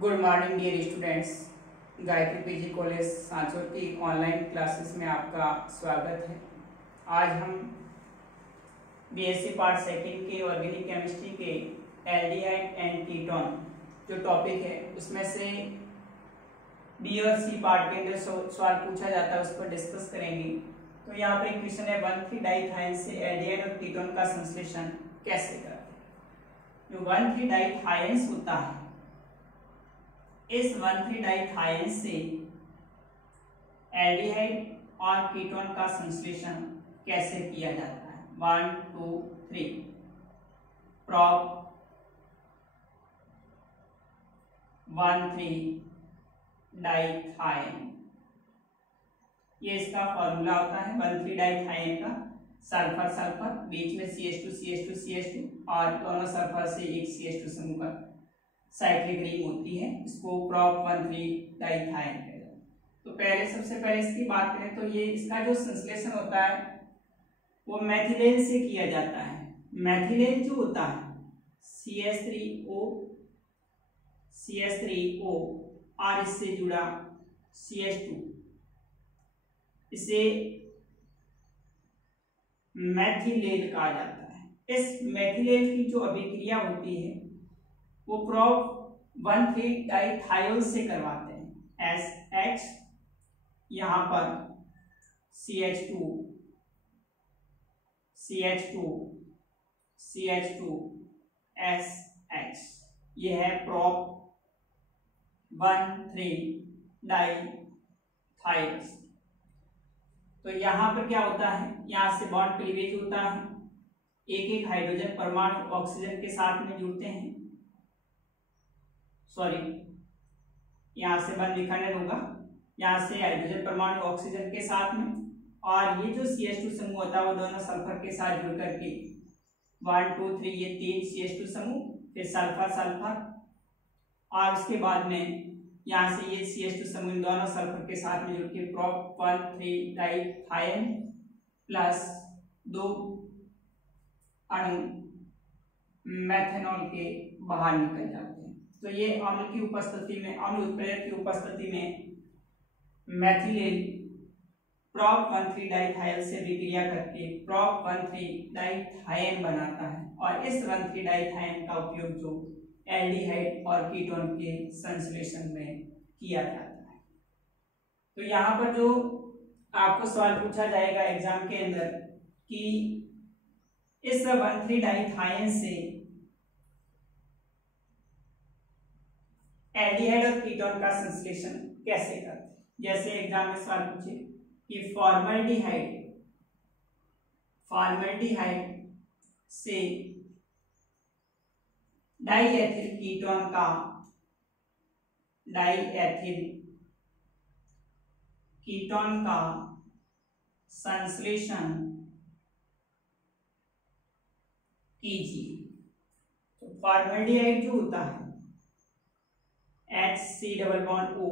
Good morning dear students. Gayatri PG college Sanchore की online classes में आपका स्वागत है। आज हम बीएससी पार्ट सेकंड के ऑर्गेनिक केमिस्ट्री के एल्डिहाइड एंड कीटोन जो टॉपिक है उसमें से बी और सी पार्ट के अंदर सवाल पूछा जाता है, उस पर डिस्कस करेंगे। तो यहाँ पर एक क्वेश्चन है 1,3-डाइथाइन से एल्डिहाइड और कीटोन का संश्लेषण कैसे करते हैं। जो 1,3-डाइथाइंस होता है, इस 1,3-डाइथाइन से एल्डिहाइड और कीटोन का संश्लेषण कैसे किया जाता है। 1 2 3 प्रोप 1,3-डाइथाइन, ये इसका फॉर्मूला होता है। 1,3-डाइथाइन का सल्फर सल्फर, बीच में CH2 CH2 CH2 और दोनों सल्फर से एक CH2 समूह का साइक्लिक रिंग होती है, इसको प्रोप 1,3-डाइथाइन कहते हैं। तो सबसे पहले इसकी बात करें तो ये इसका जो संश्लेषण होता है वो मैथिलेन से किया जाता है। मैथिलेन जो होता है CH3O और इससे जुड़ा CH2, इसे मैथिलेन कहा जाता है। इस मैथिलेन की जो अभिक्रिया होती है वो प्रोप 1,3-डाइथायोल से करवाते हैं। SH यहाँ पर CH2 SH, ये है प्रोप 1,3-डाइथायोल। तो यहाँ पर क्या होता है, यहाँ से बॉन्ड क्लीवेज होता है, एक एक हाइड्रोजन परमाणु ऑक्सीजन के साथ में जुड़ते हैं। सॉरी, यहाँ से बंद विखंडन होगा, यहाँ से हाइड्रोजन परमाणु ऑक्सीजन के साथ में, और ये जो CH2 समूह होता है वो दोनों सल्फर के साथ जुड़ करके 1 2 3 ये 3 CH2 समूह, फिर सल्फर सल्फर, और उसके बाद में यहाँ से ये CH2 समूह दोनों सल्फर के साथ में जुड़ के प्रोप 1,3-डाइथाइन प्लस 2 अणु मेथनॉल के बाहर निकल जाते हैं। तो ये अम्ल की उपस्थिति में, अम्ल उत्प्रेरक की उपस्थिति में मैथिलेन प्रोप 1,3-डाइथाइल से विक्रिया करके प्रोप 1,3-डाइथाइन बनाता है, और इस 1,3-डाइथाइन का उपयोग जो एल्डिहाइड और कीटोन के संश्लेषण में किया जाता है। तो यहाँ पर जो आपको सवाल पूछा जाएगा एग्जाम के अंदर कि इस 1,3-डाइथाइन से एल्डिहाइड और कीटोन का संश्लेषण कैसे करते हैं। जैसे एग्जाम में सवाल पूछे कि फॉर्मल्डिहाइड से डाइएथिल कीटोन का संश्लेषण कीजिए। तो फॉर्मल्डिहाइड जो होता है HC+O,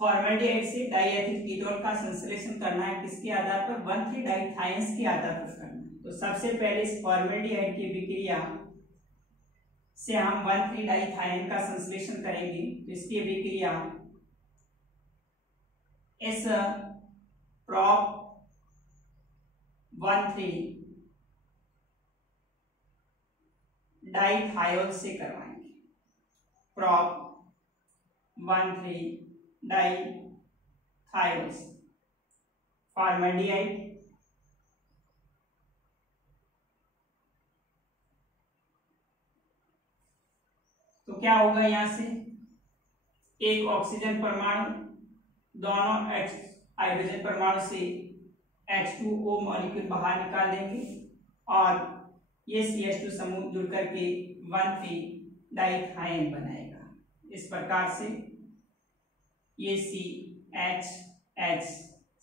फॉर्मल्डिहाइड से डाइएथिल कीटोन का संश्लेषण करना है, किसके आधार पर, 1,3-डाइथाइंस के आधार पर करना है। तो सबसे पहले इस फॉर्मल्डिहाइड की विक्रिया से हम 1,3-डाइथाइन का संश्लेषण करेंगे। तो इसकी विक्रिया इस प्रोप 1,3-डाइथायोल से करवाएंगे। प्रोप 1,3-डाइथायोल फॉर्मल्डिहाइड तो क्या होगा, यहां से एक ऑक्सीजन परमाणु दोनों हाइड्रोजन परमाणु से H2O मॉलिक्यूल बाहर निकाल देंगे, और ये CH2 समूह जुड़ करके 1,3-डाइथाइन बनाएगा। इस प्रकार से ये CH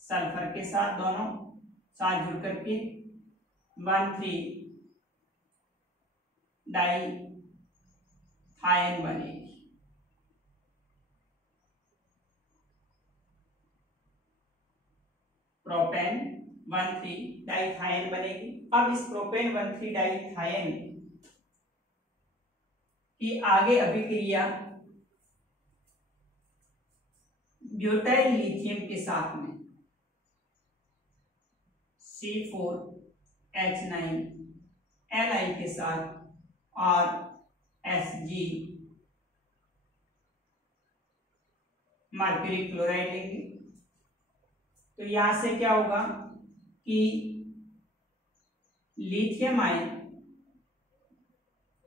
सल्फर के साथ दोनों साथ जुड़ करके 1,3-डाइथाइन बनेगी। प्रोपेन 1,3-डाइथाइन बनेगी। अब इस प्रोपेन 1,3-डाइथाइन कि आगे अभिक्रिया ब्यूटाइल लिथियम के साथ में C4H9Li के साथ और Hg मर्क्यूरी क्लोराइड लेंगे। तो यहां से क्या होगा कि लिथियम आयन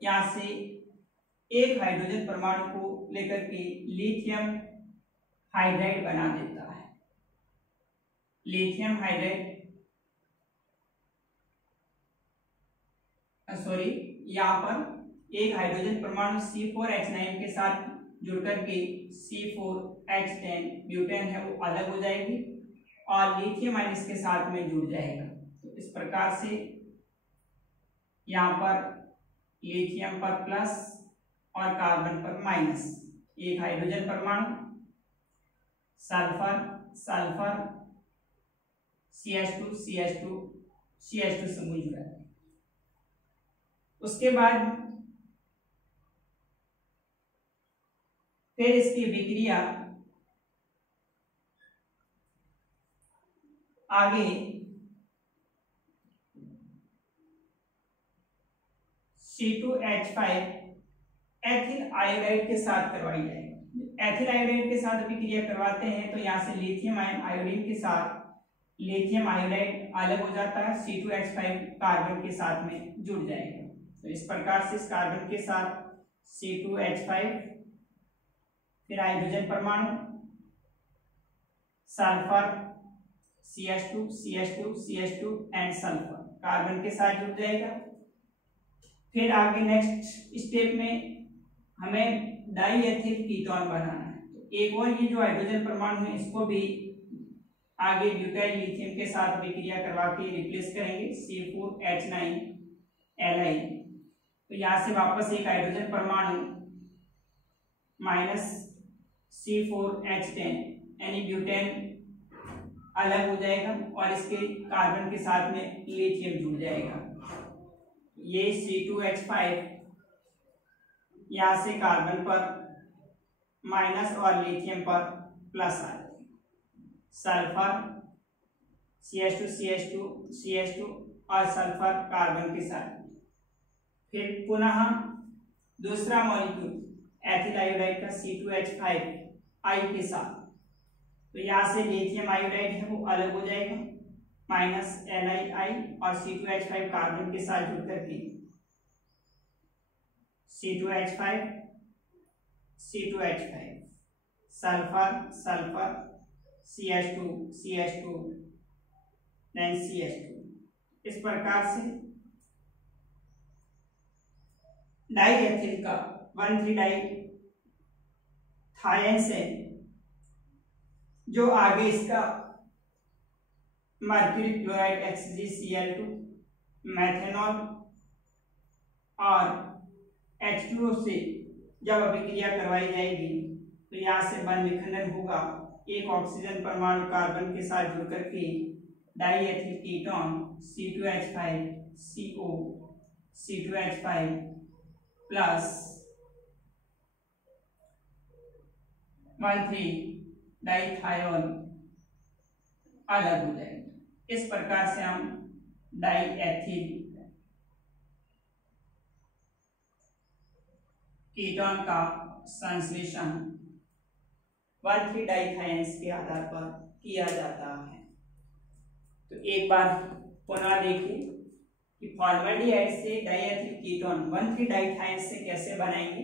यहां से एक हाइड्रोजन परमाणु को लेकर के लिथियम हाइड्राइड बना देता है। लिथियम हाइड्राइड यहां पर एक हाइड्रोजन परमाणु C4H9 के साथ जुड़कर के C4H10 ब्यूटेन है वो अलग हो जाएगी और लिथियम आयन इसके साथ में जुड़ जाएगा। तो इस प्रकार से यहाँ पर लिथियम पर प्लस और कार्बन पर माइनस, एक हाइड्रोजन परमाणु sulphur sulphur CH2 CH2 CH2 समूह जुड़ा है। उसके बाद फिर इसकी विक्रिया आगे C2H5 एथिल आयोडाइड के साथ करवाई जाएगी। एथिल आयोडाइड के साथ विक्रिया करवाते हैं तो यहाँ से लिथियम आयन आयोडीन के साथ लिथियम आयोडाइड अलग हो जाता है, C2H5 कार्बन के साथ में जुड़ जाएगा। तो इस प्रकार से इस कार्बन के साथ C2H5 फिर हाइड्रोजन परमाणु sulphur CH2 CH2 CH2 and sulphur carbon के साथ जुड़ जाएगा। फिर आगे नेक्स्ट स्टेप में हमें डाई एथिल कीटोन बनाना है। तो एक और ये जो हाइड्रोजन परमाणु है इसको भी आगे ब्यूटाइल लिथियम के साथ विक्रिया करवा के रिप्लेस करेंगे C4H9Li। तो यहाँ से वापस एक हाइड्रोजन परमाणु माइनस C4H10 यानी ब्यूटेन अलग हो जाएगा और इसके कार्बन के साथ में लिथियम जुड़ जाएगा। ये C2H5 यहाँ से कार्बन पर माइनस और लिथियम पर प्लस आ जाएगा। सल्फर CH2 CH2 CH2 और सल्फर कार्बन के साथ। फिर पुनः दूसरा मॉलिक्यूल एथिल आयोडाइड का C2H5 के साथ। तो यहाँ से लिथियम आयोडाइड है वो अलग हो जाएगा माइनस Li और C2H5 कार्बन के साथ जुड़ करके C2H5 sulphur sulphur CH2 CH2 then CH2। इस प्रकार से डाई एथिल का 1,3-डाई थायन से जो आगे इसका मर्क्यूरी क्लोराइड HgCl2 मेथेनॉल और H2O से जब अभिक्रिया करवाई जाएगी तो यहाँ से बंध विखंडन होगा। एक ऑक्सीजन परमाणु कार्बन के साथ जुड़ करके diethyl ketone C2H5CO C2H5 plus 1,3-डाइथायोन अलग हो जाएगा। इस प्रकार से हम डाई एथिल कीटोन का संश्लेषण 1,3-डाइथायन्स के आधार पर किया जाता है। तो एक बार पुनः देखिए कि फॉर्मेल्डिहाइड से डाइएथिल कीटोन 1,3-डाइथायन्स से कैसे बनाएंगे।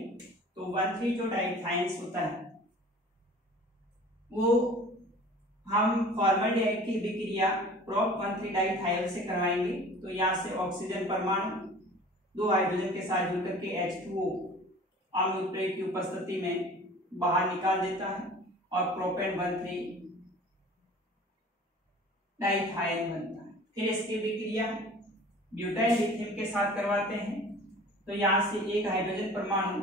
तो 1,3 जो डाइथायन्स होता है वो हम फॉर्मेल्डिहाइड की विक्रिया प्रोप 1,3-डाइथायल से करवाएंगे। तो यहाँ से ऑक्सीजन परमाणु 2 हाइड्रोजन के साथ जुड़ करके H2O अम्ल उत्प्रेरक की उपस्थिति में बाहर निकाल देता है और प्रोपेन 1,3-डाइथायल बनता है। फिर इसकी विक्रिया ब्यूटाइल लिथियम के साथ करवाते हैं। तो यहाँ से एक हाइड्रोजन परमाणु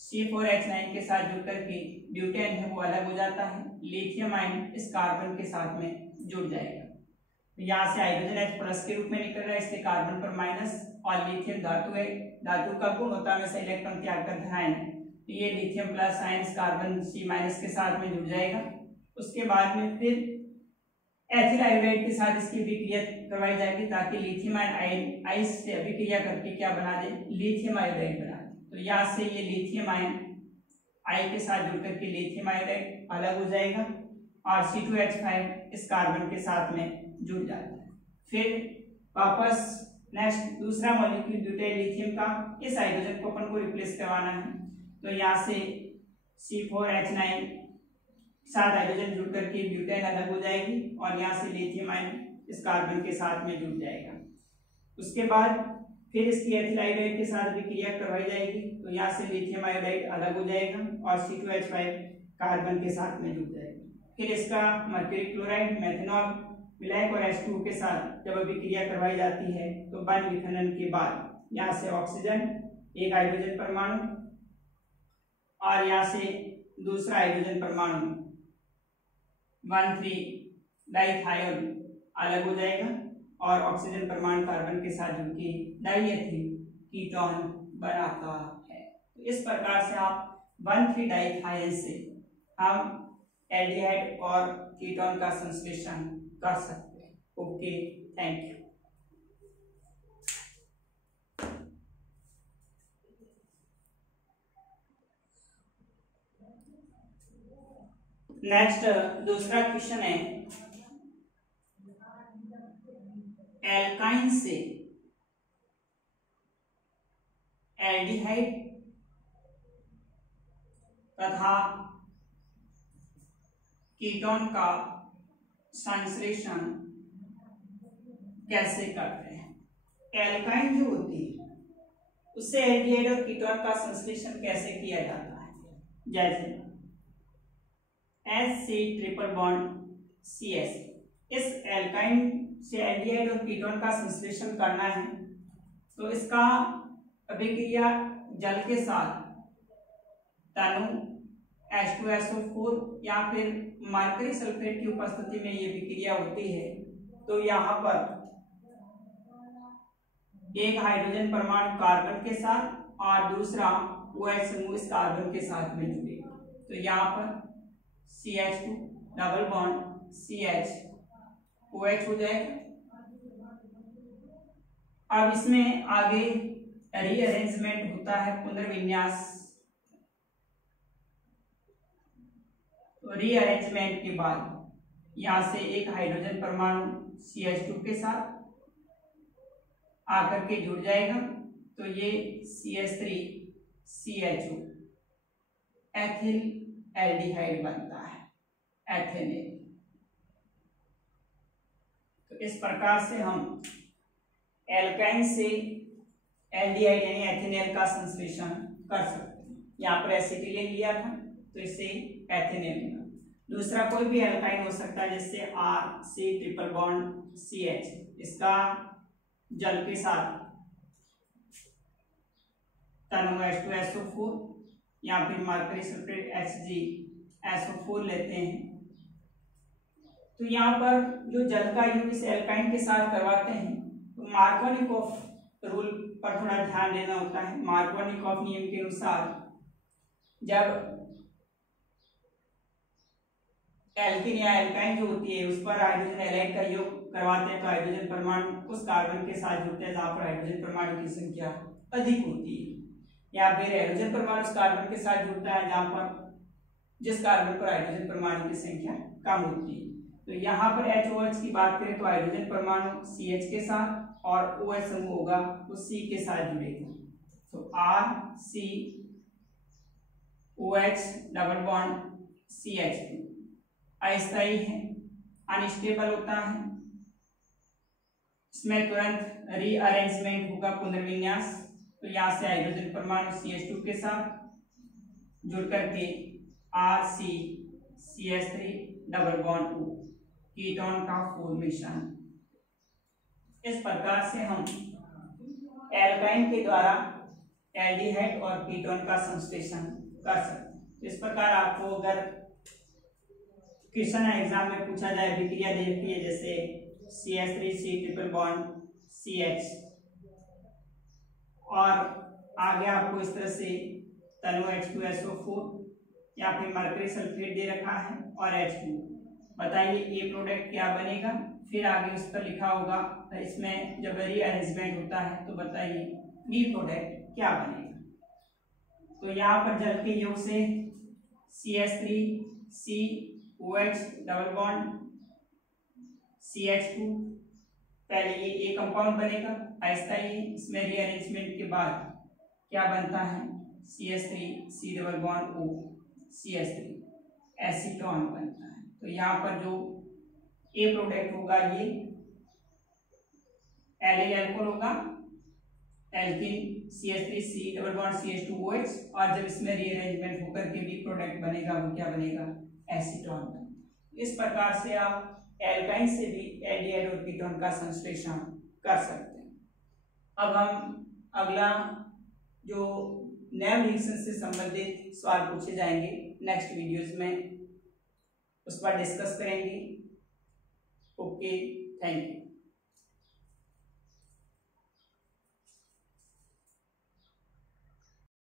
C4H9 के साथ जुड़ करके ब्यूटेन है वो अलग हो जाता है, लिथियम आयन इस कार्बन के साथ में जुड़ जाएगा। तो यहाँ से हाइड्रोजन H प्लस के रूप में निकल रहा है, इसलिए कार्बन पर माइनस, और लिथियम धातु है, धातु का गुण होता है हमेशा इलेक्ट्रॉन त्याग करते हैं आयन, तो ये lithium plus ion carbon C minus के साथ में जुड़ जाएगा। उसके बाद में फिर एथिल आयोडाइड के साथ इसकी अभिक्रिया करवाई जाएगी ताकि लिथियम आयन आइस से अभिक्रिया करके क्या बना दे, लिथियम आयोडाइड बना दे। तो यहाँ से ये लिथियम आयन आई के साथ जुड़ करके लिथियम आयोडाइड अलग हो जाएगा और C2H5 इस कार्बन के साथ में जुड़ जाता है। फिर वापस नेक्स्ट दूसरा मॉलिक्यूल ब्यूटाइल लिथियम का, इस हाइड्रोजन को अपन को रिप्लेस करवाना है, तो यहाँ से C4H9 साथ हाइड्रोजन जुड़ करके ब्यूटाइल अलग हो जाएगी और यहाँ से लिथियम आयन इस कार्बन के साथ में जुड़ जाएगा। उसके बाद फिर इसकी एथिल आयोडाइड के साथ विक्रिया करवाई जाएगी, तो यहाँ से लिथियम आयोडाइड अलग हो जाएगा और C2H5 कार्बन के साथ में जुड़ जाएगा। फिर इसका मर्क्यूरी क्लोराइड, मेथनॉल, विलायक और H2O के साथ जब अभिक्रिया करवाई जाती है तो बंध विखंडन के बाद यहाँ से ऑक्सीजन, एक हाइड्रोजन परमाणु और यहाँ से दूसरा हाइड्रोजन परमाणु 1,3 डाइथायोल अलग हो जाएगा और ऑक्सीजन परमाणु कार्बन के साथ जुड़ के डाइएथिल कीटोन बनाता है। तो इस प्रकार से आप 1,3 डाइथायल से हम एल्डिहाइड और कीटोन का संश्लेषण कर सकते हैं। Okay, thank you. नेक्स्ट दूसरा क्वेश्चन है, एल्काइन से एल्डिहाइड तथा कीटोन का संश्लेषण कैसे करते हैं। एल्काइन जो होती है उससे एल्डिहाइड और कीटोन का संश्लेषण कैसे किया जाता है। जैसे HC ट्रिपल बॉन्ड CH, इस एल्काइन से एल्डिहाइड और कीटोन का संश्लेषण करना है तो इसका अभिक्रिया जल के साथ तनु H2SO4 या फिर मरकरी सल्फेट की उपस्थिति में ये विक्रिया होती है। तो यहाँ पर एक हाइड्रोजन परमाणु कार्बन के साथ और दूसरा OH समूह इस कार्बन के साथ में जुड़ेगा, तो यहाँ पर CH2 double bond CH OH हो जाएगा। अब इसमें आगे रीअरेंजमेंट होता है, पुनर्विन्यास। रीअरेंजमेंट के बाद यहाँ से एक हाइड्रोजन परमाणु CH2 के साथ आकर के जुड़ जाएगा, तो ये CH3CHO एथिल एल्डिहाइड बनता है, एथेनेल। तो इस प्रकार से हम एल्काइन से एल्डिहाइड यानी एथेनेल का संश्लेषण कर सकते हैं। यहाँ पर एसिटिलीन लिया था तो इससे एथेनेल मिला। दूसरा कोई भी एल्काइन हो सकता है, जैसे RC ट्रिपल बॉन्ड CH, इसका जल के साथ तनु H2SO4 या फिर मरकरी सल्फेट HgSO4 लेते हैं। तो यहाँ पर जो जल का यूज इस एल्काइन के साथ करवाते हैं तो मार्कोनिकॉफ रूल पर थोड़ा ध्यान देना होता है। मार्कोनिकॉफ नियम के अनुसार जब एल्किन या एल्काइन जो होती है उस पर हाइड्रोजन हैलाइड का योग करवाते हैं तो हाइड्रोजन परमाणु उस कार्बन के साथ जुड़ते हैं जहां पर हाइड्रोजन परमाणु की संख्या अधिक होती है, या फिर हाइड्रोजन परमाणु उस कार्बन के साथ जुड़ता है जहां पर जिस कार्बन पर हाइड्रोजन परमाणु की संख्या कम होती है। तो यहाँ पर HOH की बात करें तो हाइड्रोजन परमाणु CH के साथ और OH समूह होगा तो C के साथ जुड़ेगा, तो RC OH double bond CH2 अस्थायी है, अनस्टेबल होता है, इसमें तुरंत रीअरेंजमेंट होगा, पुनर्विन्यास। तो यहाँ से हाइड्रोजन परमाणु CH2 के साथ जुड़ करके RC double bond O ketone का फॉर्मेशन। इस प्रकार से हम एल्काइन के द्वारा एल्डिहाइड और कीटोन का संश्लेषण कर सकते हैं। इस प्रकार आपको अगर क्वेश्चन एग्जाम में पूछा जाए, विक्रिया दी है जैसे CH3C ट्रिपल बॉन्ड CH। और आगे आपको इस तरह से तनु H2SO4, यहाँ पे मरकरी सल्फेट दे रखा है और H2। बताइए ये प्रोडक्ट क्या बनेगा। फिर आगे उस पर लिखा होगा इसमें जब रीअरेंजमेंट होता है तो बताइए बी प्रोडक्ट क्या बनेगा। तो यहाँ पर जल के योग से CH3COH डबल बॉन्ड CH2, पहले ये ए कंपाउंड बनेगा, ऐसा ही इसमें रीअरेंजमेंट के बाद क्या बनता है CH3C double bond O CH3 acetone बनता है। तो यहाँ पर जो ए प्रोडक्ट होगा ये एलिल अल्कोहल होगा, alkene CH3C double bond CH2OH, और जब इसमें रीअरेंजमेंट होकर के बी प्रोडक्ट बनेगा वो क्या बनेगा एसीटोन बनेगा। इस प्रकार से आप एल्काइन से भी एल्डिहाइड और कीटोन का संश्लेषण कर सकते हैं। अब हम अगला जो नैव रिएक्शन से संबंधित सवाल पूछे जाएंगे नेक्स्ट वीडियोस में उस पर डिस्कस करेंगे। Okay, thank you.